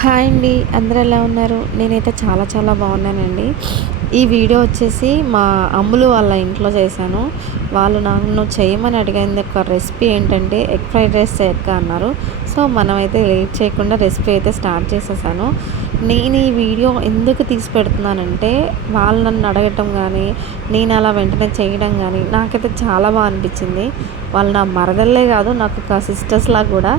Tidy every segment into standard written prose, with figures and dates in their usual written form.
Hi అండి, అందరూ ఎలా ఉన్నారు? నేనైతే చాలా బాగున్నానండి. ఈ వీడియో వచ్చేసి మా అమ్ములు వాళ్ళ ఇంట్లో చేశాను. వాళ్ళు నన్ను చేయమని అడిగింది ఒక రెసిపీ ఏంటంటే ఎగ్ ఫ్రైడ్ రైస్ చేయక్క అన్నారు. సో మనమైతే లేట్ చేయకుండా రెసిపీ అయితే స్టార్ట్ చేసేసాను. నేను ఈ వీడియో ఎందుకు తీసి పెడుతున్నానంటే వాళ్ళు నన్ను అడగటం కానీ నేను అలా వెంటనే చేయడం కానీ నాకైతే చాలా బాగా అనిపించింది. వాళ్ళు నా మరదల్లే కాదు, నాకు ఒక సిస్టర్స్లా కూడా,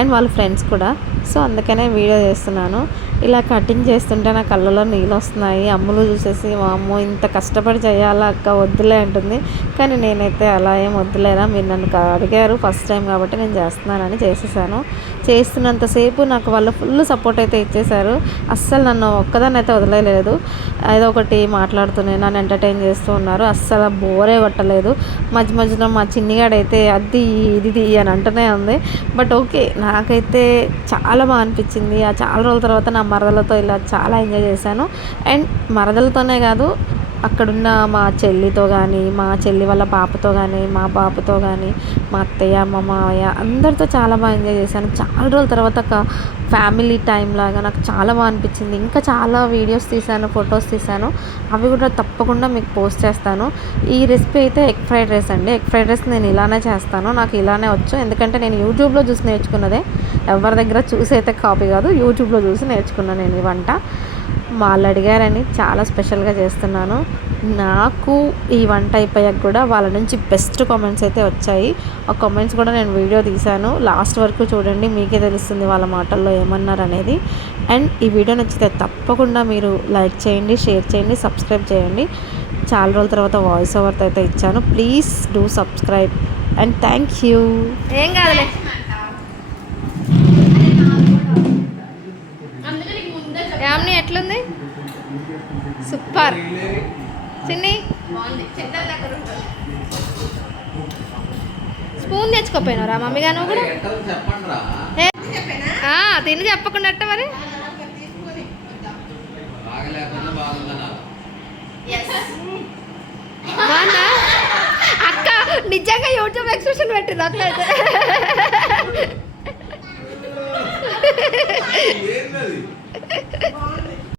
అండ్ వాళ్ళ ఫ్రెండ్స్ కూడా. సో అందుకనే వీడియో చేస్తున్నాను. ఇలా కటింగ్ చేస్తుంటే నా కళ్ళలో నీళ్ళు వస్తున్నాయి. అమ్ములు చూసేసి వామ్మో ఇంత కష్టపడి చేయాలా అక్క, వద్దులే అంటుంది. కానీ నేనైతే అలా ఏం వద్దులేరా, మీరు నన్ను అడిగారు ఫస్ట్ టైం కాబట్టి నేను చేస్తున్నానని చేసేసాను. చేస్తున్నంతసేపు నాకు వాళ్ళు ఫుల్ సపోర్ట్ అయితే ఇచ్చేశారు. అస్సలు నన్ను ఒక్కదాన్ని అయితే వదిలేదు. ఏదో ఒకటి మాట్లాడుతూనే నన్ను ఎంటర్టైన్ చేస్తూ ఉన్నారు. అస్సలు బోరే కొట్టలేదు. మధ్యలో మా చిన్నిగాడైతే అది ఇది అని అంటూనే ఉంది. బట్ ఓకే, నాకైతే చాలా బాగా అనిపించింది. ఆ చాలా రోజుల తర్వాత నా మరదలతో ఇలా చాలా ఎంజాయ్ చేశాను. అండ్ మరదలతోనే కాదు, అక్కడున్న మా చెల్లితో కానీ, మా చెల్లి వాళ్ళ పాపతో కానీ, మా పాపతో కానీ, మా అత్తయ్య మా మావయ్య అందరితో చాలా బాగా ఎంజాయ్ చేశాను. చాలా రోజుల తర్వాత ఒక ఫ్యామిలీ టైం లాగా నాకు చాలా బాగా అనిపించింది. ఇంకా చాలా వీడియోస్ తీశాను, ఫొటోస్ తీశాను. అవి కూడా తప్పకుండా మీకు పోస్ట్ చేస్తాను. ఈ రెసిపీ అయితే ఎగ్ ఫ్రైడ్ రైస్ అండి. ఎగ్ ఫ్రైడ్ రైస్ నేను ఇలానే చేస్తాను, నాకు ఇలానే వచ్చు. ఎందుకంటే నేను యూట్యూబ్లో చూసి నేర్చుకున్నదే, ఎవరి దగ్గర చూసి అయితే కాపీ కాదు, యూట్యూబ్లో చూసి నేర్చుకున్నాను నేను ఈ వంట. వాళ్ళు అడిగారని చాలా స్పెషల్గా చేస్తున్నాను. నాకు ఈ వంట అయిపోయాక కూడా వాళ్ళ నుంచి బెస్ట్ కామెంట్స్ అయితే వచ్చాయి. ఆ కామెంట్స్ కూడా నేను వీడియో తీశాను, లాస్ట్ వరకు చూడండి, మీకే తెలుస్తుంది వాళ్ళ మాటల్లో ఏమన్నారు అనేది. అండ్ ఈ వీడియో నచ్చితే తప్పకుండా మీరు లైక్ చేయండి, షేర్ చేయండి, సబ్స్క్రైబ్ చేయండి. చాలా రోజుల తర్వాత వాయిస్ ఓవర్తో అయితే ఇచ్చాను. Please do subscribe and thank you. ఏం కాదులే. యామ్ని ఎట్లుంది? సూపర్. చిన్ని స్పూన్ తెచ్చుకోపోయినారా మమ్మీ గారు? నువ్వు కూడా తిని చెప్పకుండా అట్ట మరి. బాగుందా అక్క? నిజంగా యూట్యూబ్ ఎక్స్ప్రెషన్ పెట్టింది అక్క అయితే.